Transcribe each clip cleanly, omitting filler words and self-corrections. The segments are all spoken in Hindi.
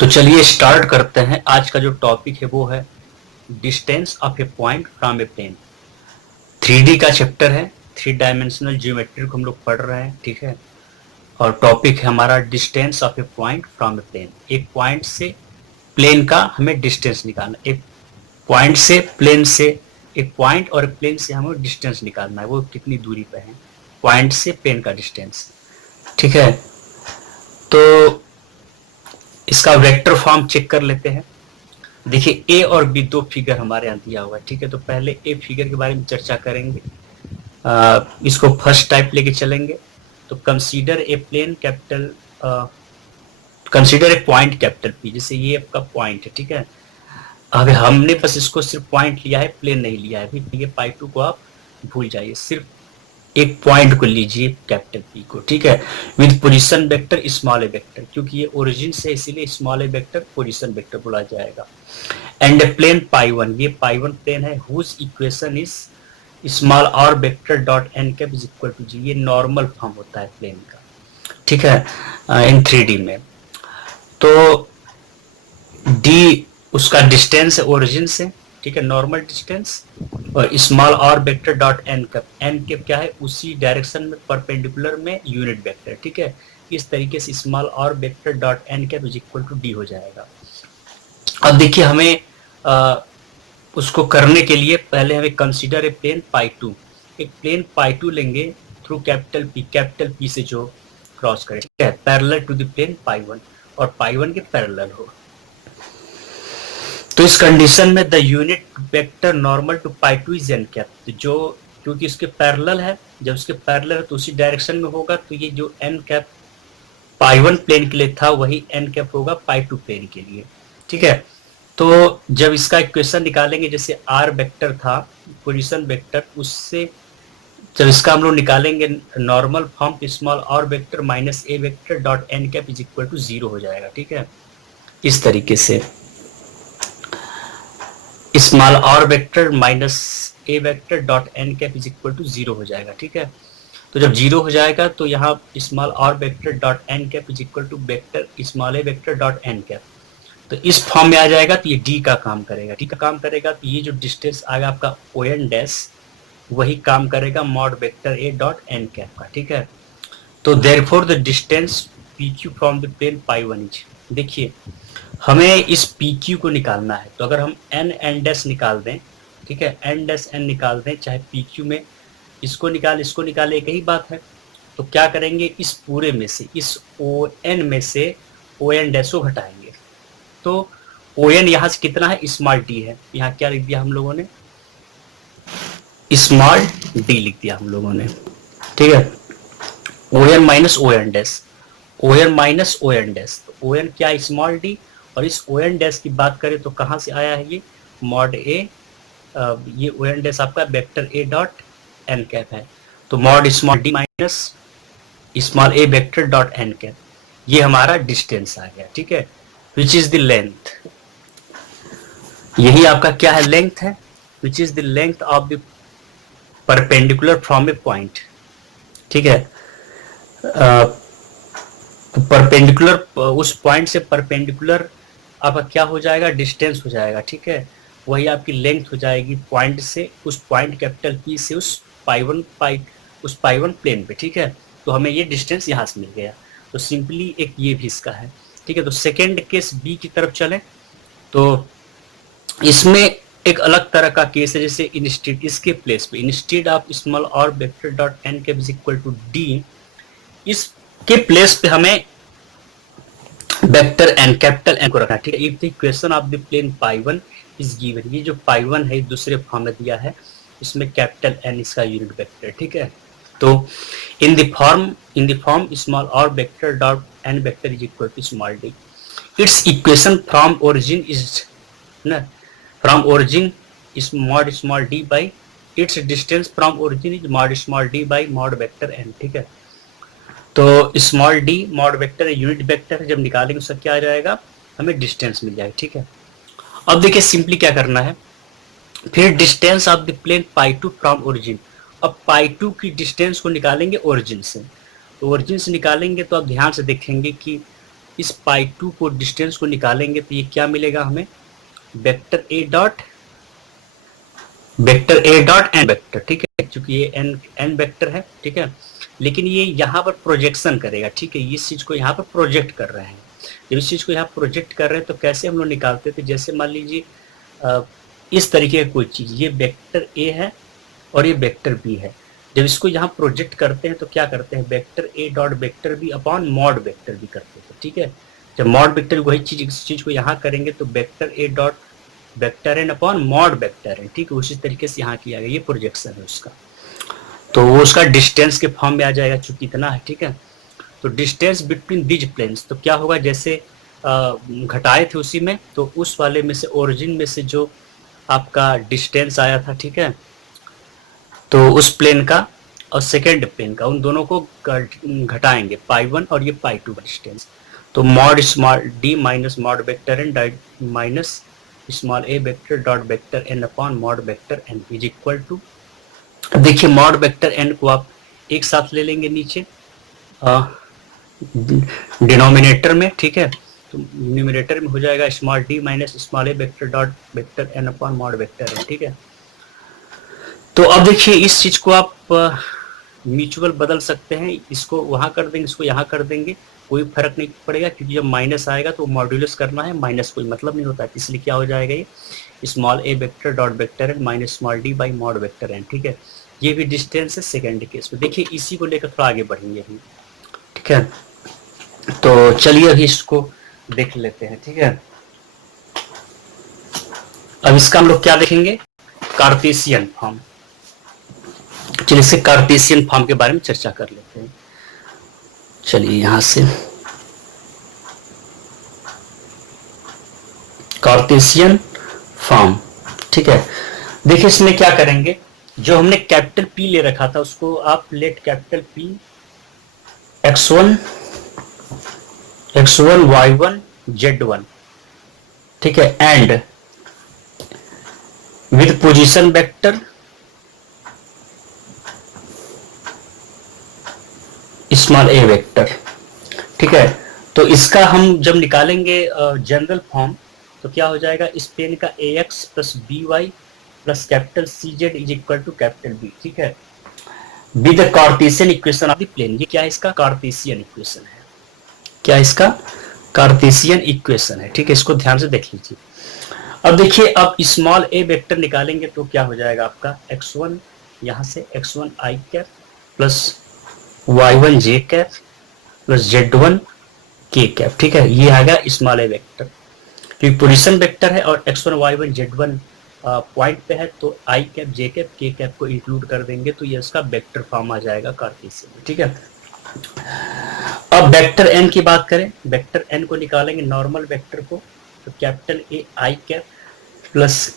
तो चलिए स्टार्ट करते हैं। आज का जो टॉपिक है वो है distance of a point from a plane. 3D का चैप्टर है, 3 डायमेंशनल ज्योमेट्री को हम लोग पढ़ रहे हैं, ठीक है। और टॉपिक है हमारा distance of a point from a plane. एक पॉइंट से प्लेन का हमें डिस्टेंस निकालना, एक पॉइंट से प्लेन से, एक पॉइंट और प्लेन से हमें डिस्टेंस निकालना है, वो कितनी दूरी पे है, पॉइंट से प्लेन का डिस्टेंस, ठीक है। तो इसका वेक्टर फॉर्म चेक कर लेते हैं। देखिए ए और बी दो फिगर हमारे यहाँ दिया हुआ है, ठीक है। तो पहले ए फिगर के बारे में चर्चा करेंगे, इसको फर्स्ट टाइप लेके चलेंगे। तो consider a plane capital, consider a point capital P, जैसे ये आपका पॉइंट है, ठीक है। अब हमने बस इसको सिर्फ पॉइंट लिया है, प्लेन नहीं लिया है अभी, ठीक है। पाई 2 को आप भूल जाइए, सिर्फ एक पॉइंट को लीजिए कैपिटल पी को, ठीक है। With position vector small a vector, क्योंकि ये ओरिजिन से इसीलिए small a vector position vector बोला जाएगा। एंड प्लेन पाई 1, ये पाई 1 प्लेन है, whose equation is small r vector dot n cap is equal to g. ये नॉर्मल फॉर्म होता है प्लेन का, ठीक है, इन 3D में। तो डी उसका डिस्टेंस है ओरिजिन से, ठीक है, नॉर्मल डिस्टेंस। और small r vector dot n cap, n cap क्या है, उसी डायरेक्शन में परपेंडिकुलर में यूनिट वेक्टर, ठीक है। इस तरीके से small r vector dot n cap is equal to d हो जाएगा। अब देखिए हमें उसको करने के लिए पहले हमें कंसीडर ए प्लेन पाई 2, एक प्लेन पाई 2 लेंगे थ्रू कैपिटल पी से जो क्रॉस करें, ठीक है, parallel to the plane pi 1, और पाई 1 के पैरेलल हो। तो इस कंडीशन में the unit vector normal to pi 2 is n cap, जो क्योंकि उसके पैरेलल है, जब उसके पैरेलल है तो उसी डायरेक्शन में होगा, तो ये जो एन कैप पाई 1 प्लेन के लिए था वही एन कैप होगा पाई 2 प्लेन के लिए, ठीक है। तो जब इसका इक्वेशन निकालेंगे, जैसे आर वेक्टर था पोजीशन वेक्टर, उससे जब इसका हम लोग निकालेंगे normal form, small r vector minus a vector dot n cap is equal to 0 हो जाएगा, ठीक है। इस तरीके से small r vector minus a vector dot n cap is equal to 0 हो जाएगा, ठीक है। तो जब 0 हो जाएगा तो यहाँ small r vector dot n cap is equal to vector small a vector dot n cap, तो इस फॉर्म में आ जाएगा। तो ये डी का काम करेगा, डी का काम करेगा, तो ये जो डिस्टेंस आएगा आपका ओ एन डैश, वही काम करेगा mod vector a dot n cap का, ठीक है। तो therefore the distance P Q from the plane pi 1 is, देखिए हमें इस पी क्यू को निकालना है। तो अगर हम एन डैश निकाल दें, ठीक है, एन डैश एन निकाल दें, चाहे पी क्यू में इसको निकाले एक ही बात है। तो क्या करेंगे, इस पूरे में से, इस ओ एन में से ओ एन डैश को घटाएंगे। तो ओ एन यहाँ से कितना है, स्मॉल डी है, यहाँ क्या लिख दिया हम लोगों ने, स्मॉल डी लिख दिया हम लोगों ने, ठीक है। O N minus O N dash, O N minus O N dash, तो ओ एन क्या, स्मॉल डी। और इस ओ एन डैश की बात करें तो कहाँ से आया है, ये मॉड ए, ये ओ एन डैश आपका vector a dot n cap है। तो mod small d minus small a vector dot n cap, ये हमारा डिस्टेंस आ गया, ठीक है, विच इज द लेंथ। यही आपका क्या है, लेंथ है, which is the length of the perpendicular from A point, ठीक है। परपेंडिकुलर, उस पॉइंट से परपेंडिकुलर आपका क्या हो जाएगा, डिस्टेंस हो जाएगा, ठीक है। वही आपकी लेंथ हो जाएगी पॉइंट से, उस पॉइंट कैपिटल पी से उस पाई 1 प्लेन पे, ठीक है। तो हमें ये डिस्टेंस यहाँ से मिल गया। तो सिंपली एक ये भी इसका है, ठीक है। तो सेकेंड केस बी की तरफ चले, तो इसमें एक अलग तरह का केस है, जैसे इंस्टेड, इसके प्लेस पे instead of small r vector dot n cap is equal to d, इसके प्लेस पे हमें वेक्टर एन, कैपिटल एन को रखना है, ठीक है। If the equation of the plane pi 1 is given, ये जो पाई 1 है दूसरे फॉर्म में दिया है, इसमें कैपिटल एन इसका यूनिट वेक्टर, ठीक है। तो in the form small r vector dot n vector is equal to small d, its equation from origin is ना, from origin is mod small d by its distance from origin is mod small d by mod vector n, ठीक है। तो small d mod vector unit vector, जब निकालेंगे उसका क्या आ जाएगा, हमें डिस्टेंस मिल जाएगा, ठीक है। अब देखिए सिंपली क्या करना है, फिर distance of the plane pi 2 from origin. अब पाई 2 की डिस्टेंस को निकालेंगे ओरिजिन से, तो ओरिजिन से निकालेंगे तो आप ध्यान से देखेंगे कि इस पाई 2 को डिस्टेंस को निकालेंगे तो ये क्या मिलेगा हमें, vector a dot n vector, ठीक है, क्योंकि ये एन वेक्टर है, ठीक है, लेकिन ये यहाँ पर प्रोजेक्शन करेगा, ठीक है, इस चीज को यहाँ पर प्रोजेक्ट कर रहे हैं। जब इस चीज को यहाँ प्रोजेक्ट कर रहे हैं तो कैसे हम लोग निकालते थे, जैसे मान लीजिए इस तरीके की कोई चीज, ये वेक्टर ए है और ये वेक्टर बी है। जब इसको यहाँ प्रोजेक्ट करते हैं तो क्या करते हैं, vector a dot vector b upon mod vector b करते थे, ठीक है। जब मॉड वेक्टर वही चीज इस चीज को यहाँ करेंगे तो vector a dot vector n upon mod vector n, ठीक है, उसी तरीके से यहाँ किया गया, ये प्रोजेक्शन है उसका, तो वो उसका डिस्टेंस के फॉर्म में आ जाएगा, चूंकि इतना है, ठीक है। तो डिस्टेंस बिटवीन दिज प्लेन्स, तो क्या होगा, जैसे घटाए थे उसी में, तो उस वाले में से ओरिजिन में से जो आपका डिस्टेंस आया था, ठीक है, तो उस प्लेन का और सेकेंड प्लेन का, उन दोनों को घटाएंगे, पाई 1 और ये पाई 2 का डिस्टेंस, तो mod small d minus mod vector n minus small a vector dot vector n upon mod vector n is equal to, देखिए मॉड वेक्टर एन को आप एक साथ ले लेंगे नीचे डिनोमिनेटर में, ठीक है, तो न्यूमिनेटर में हो जाएगा small d minus small a vector dot vector n upon mod vector n, ठीक है। तो अब देखिए इस चीज को आप म्यूचुअल बदल सकते हैं, इसको वहां कर देंगे, इसको यहाँ कर देंगे, कोई फर्क नहीं पड़ेगा, क्योंकि जब माइनस आएगा तो मॉड्यूलस करना है, माइनस कोई मतलब नहीं होता है, इसलिए क्या हो जाएगा, ये small a vector dot vector n minus small d by mod vector n, ठीक है। ये भी डिस्टेंस है सेकेंड केस में। देखिए इसी को लेकर थोड़ा आगे बढ़ेंगे हम, ठीक है। तो चलिए अभी इसको देख लेते हैं, ठीक है। अब इसका हम लोग क्या देखेंगे, कार्टेशियन फॉर्म। चलिए इससे कार्टेशियन फॉर्म के बारे में चर्चा कर लेते हैं। चलिए यहां से कार्टेशियन फॉर्म, ठीक है। देखिए इसमें क्या करेंगे, जो हमने कैपिटल पी ले रखा था उसको आप let capital P x1 y1 z1, ठीक है, and with position vector small a vector, ठीक है। तो इसका हम जब निकालेंगे जनरल फॉर्म तो क्या हो जाएगा, इस प्लेन का ax plus b y plus capital C z is equal to capital B, ठीक है, be the Cartesian equation of the plane. ये क्या है, इसका कार्टेशियन इक्वेशन है, क्या इसका कार्टेशियन इक्वेशन है, ठीक है, इसको ध्यान से देख लीजिए। अब देखिए अब स्मॉल ए वेक्टर निकालेंगे तो क्या हो जाएगा आपका x1, यहां से x1 i cap plus y1 J cap plus z1 के कैप, ठीक है, ये आ गया स्मॉल ए वेक्टर, क्योंकि पोजीशन वेक्टर है और x1 y1 z1 पॉइंट पे है, तो आई कैप जे कैप के कैप को इंक्लूड कर देंगे तो ये इसका वेक्टर फॉर्म आ जाएगा कार्टेशियन, ठीक है। अब वेक्टर एन की बात करें, वेक्टर एन को निकालेंगे नॉर्मल वेक्टर को, तो capital A i cap plus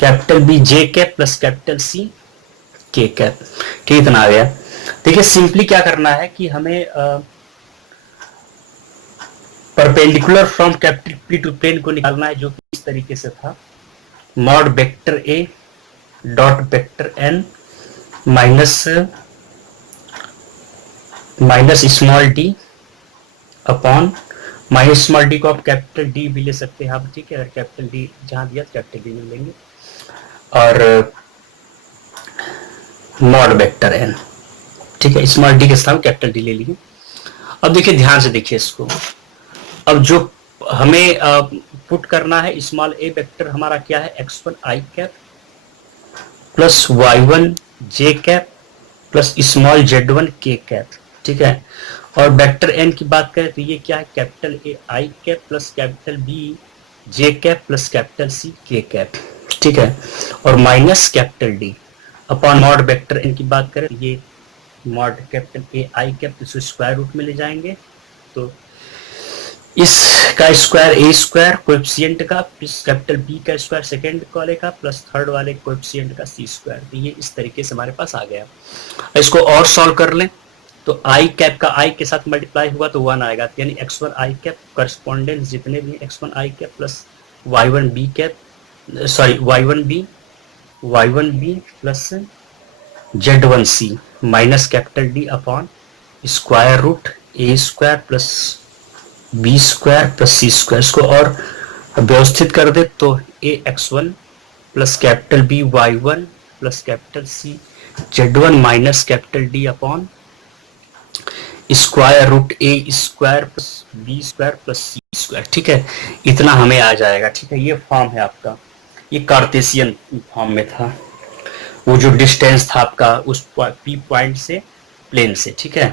capital B j cap plus capital C k cap, ठीक, इतना आ गया। देखिए सिंपली क्या करना है कि हमें perpendicular from capital P to plane को निकालना है, जो कि इस तरीके से था, mod vector a dot vector n minus small d upon minus small d को आप कैपिटल डी भी ले सकते हैं आप, ठीक है, अगर कैपिटल डी जहां दिया कैपिटल डी में लेंगे, और मॉड वेक्टर एन, ठीक है, स्मॉल डी के साथ कैपिटल डी ले लिए। अब देखिए ध्यान से देखिए इसको, अब जो हमें पुट करना है स्मॉल ए वेक्टर हमारा क्या है, x1 i cap plus y1 J cap plus small z1 के कैप, ठीक है, और वेक्टर एन की बात करें तो ये क्या है, capital A i cap plus capital B j cap plus capital C k cap, ठीक है, और minus capital D upon mod vector n की बात करें, ये mod capital A i cap इसको स्क्वायर रूट में ले जाएंगे, तो इसका स्क्वायर ए स्क्वायर कोएफिशिएंट का प्लस कैपिटल बी का स्क्वायर सेकंड वाले का प्लस थर्ड वाले कोएफिशिएंट का सी स्क्वायर, तो ये इस तरीके से हमारे पास आ गया। इसको और सॉल्व कर लें तो आई कैप का आई के साथ मल्टीप्लाई हुआ तो 1 आएगा, यानी x1 आई कैप करस्पॉन्डेंस जितने भी x1 i cap plus y1 b cap, sorry y1 b plus z1 c minus capital D upon square root a square plus b square plus c square, इसको और व्यवस्थित कर दे तो a x one plus capital b y one plus capital C z one minus capital D upon square root a square plus b square plus c square. ठीक है, इतना हमें आ जाएगा। ठीक है, ये फॉर्म है आपका, ये कार्टेशियन फॉर्म में था, वो जो डिस्टेंस था आपका उस पी पॉइंट से प्लेन से। ठीक है,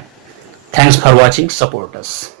thanks for watching, support us.